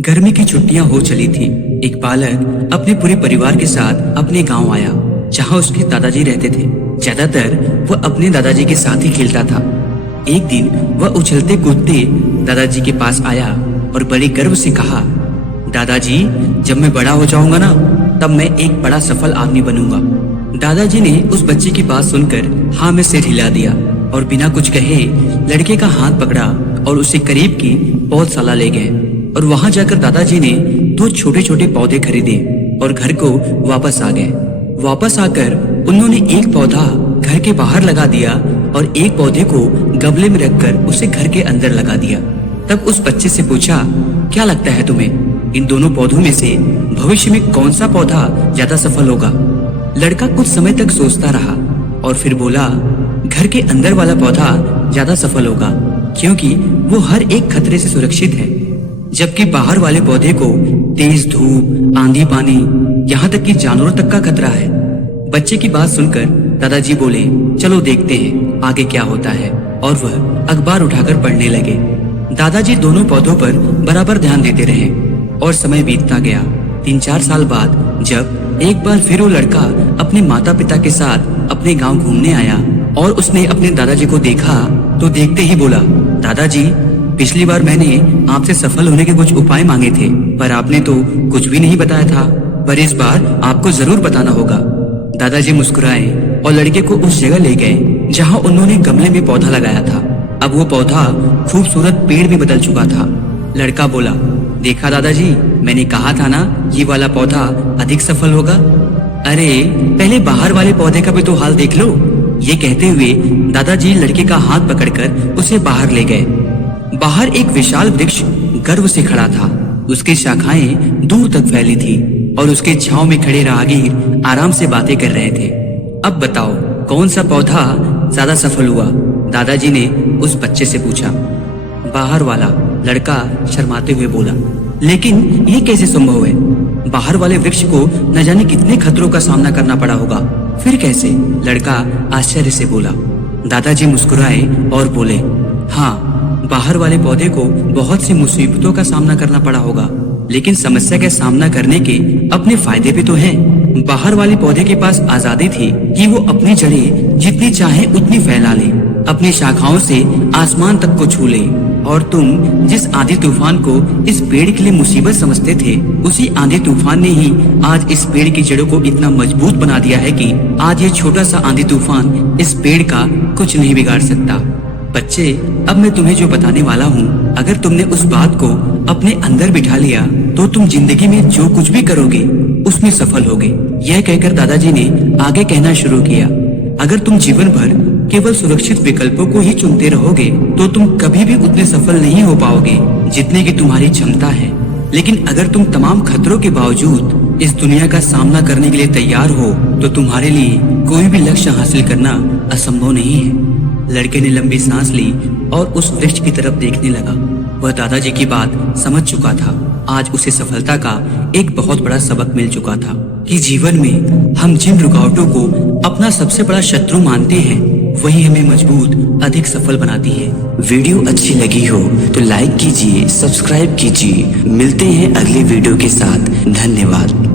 गर्मी की छुट्टियां हो चली थी। एक बालक अपने पूरे परिवार के साथ अपने गांव आया, जहां उसके दादाजी रहते थे। ज्यादातर वह अपने दादाजी के साथ ही खेलता था। एक दिन वह उछलते कूदते दादाजी के पास आया और बड़े गर्व से कहा, दादाजी, जब मैं बड़ा हो जाऊंगा ना, तब मैं एक बड़ा सफल आदमी बनूंगा। दादाजी ने उस बच्चे की बात सुनकर हाँ में सिर हिला दिया और बिना कुछ कहे लड़के का हाथ पकड़ा और उसे करीब की पौधशाला ले गए। और वहां जाकर दादाजी ने 2 छोटे छोटे पौधे खरीदे और घर को वापस आ गए। वापस आकर उन्होंने एक पौधा घर के बाहर लगा दिया और एक पौधे को गमले में रखकर उसे घर के अंदर लगा दिया। तब उस बच्चे से पूछा, क्या लगता है तुम्हें, इन दोनों पौधों में से भविष्य में कौन सा पौधा ज्यादा सफल होगा? लड़का कुछ समय तक सोचता रहा और फिर बोला, घर के अंदर वाला पौधा ज्यादा सफल होगा, क्योंकि वो हर एक खतरे से सुरक्षित है, जबकि बाहर वाले पौधे को तेज धूप, आंधी पानी, यहाँ तक कि जानवरों तक का खतरा है। बच्चे की बात सुनकर दादाजी बोले, चलो देखते हैं आगे क्या होता है। और वह अखबार उठाकर पढ़ने लगे। दादाजी दोनों पौधों पर बराबर ध्यान देते रहे और समय बीतता गया। 3-4 साल बाद जब एक बार फिर वो लड़का अपने माता पिता के साथ अपने गांव घूमने आया और उसने अपने दादाजी को देखा तो देखते ही बोला, दादाजी, पिछली बार मैंने आपसे सफल होने के कुछ उपाय मांगे थे, पर आपने तो कुछ भी नहीं बताया था, पर इस बार आपको जरूर बताना होगा। दादाजी मुस्कुराए और लड़के को उस जगह ले गए जहां उन्होंने गमले में पौधा लगाया था। अब वो पौधा खूबसूरत पेड़ में बदल चुका था। लड़का बोला, देखा दादाजी, मैंने कहा था ना, ये वाला पौधा अधिक सफल होगा। अरे पहले बाहर वाले पौधे का भी तो हाल देख लो। ये कहते हुए दादाजी लड़के का हाथ पकड़कर उसे बाहर ले गए। बाहर एक विशाल वृक्ष गर्व से खड़ा था। उसकी शाखाएं दूर तक फैली थी और उसके छांव में खड़े राहगीर आराम से बातें कर रहे थे। अब बताओ, कौन सा पौधा ज्यादा सफल हुआ? दादाजी ने उस बच्चे से पूछा। बाहर वाला, लड़का शर्माते हुए बोला। लेकिन ये कैसे संभव है? बाहर वाले वृक्ष को न जाने कितने खतरों का सामना करना पड़ा होगा, फिर कैसे? लड़का आश्चर्य से बोला। दादाजी मुस्कुराए और बोले, हाँ, बाहर वाले पौधे को बहुत सी मुसीबतों का सामना करना पड़ा होगा, लेकिन समस्या का सामना करने के अपने फायदे भी तो हैं। बाहर वाले पौधे के पास आजादी थी कि वो अपनी जड़ें जितनी चाहे उतनी फैला ले, अपनी शाखाओं से आसमान तक को छू ले। और तुम जिस आंधी तूफान को इस पेड़ के लिए मुसीबत समझते थे, उसी आंधी तूफान ने ही आज इस पेड़ की जड़ों को इतना मजबूत बना दिया है कि आज ये छोटा सा आंधी तूफान इस पेड़ का कुछ नहीं बिगाड़ सकता। बच्चे, अब मैं तुम्हें जो बताने वाला हूँ, अगर तुमने उस बात को अपने अंदर बिठा लिया तो तुम जिंदगी में जो कुछ भी करोगे उसमें सफल होगे। यह कहकर दादाजी ने आगे कहना शुरू किया, अगर तुम जीवन भर केवल सुरक्षित विकल्पों को ही चुनते रहोगे तो तुम कभी भी उतने सफल नहीं हो पाओगे जितने की तुम्हारी क्षमता है। लेकिन अगर तुम तमाम खतरों के बावजूद इस दुनिया का सामना करने के लिए तैयार हो तो तुम्हारे लिए कोई भी लक्ष्य हासिल करना असंभव नहीं है। लड़के ने लंबी सांस ली और उस वृक्ष की तरफ देखने लगा। वह दादाजी की बात समझ चुका था। आज उसे सफलता का एक बहुत बड़ा सबक मिल चुका था कि जीवन में हम जिन रुकावटों को अपना सबसे बड़ा शत्रु मानते हैं, वही हमें मजबूत, अधिक सफल बनाती है। वीडियो अच्छी लगी हो तो लाइक कीजिए, सब्सक्राइब कीजिए। मिलते हैं अगले वीडियो के साथ। धन्यवाद।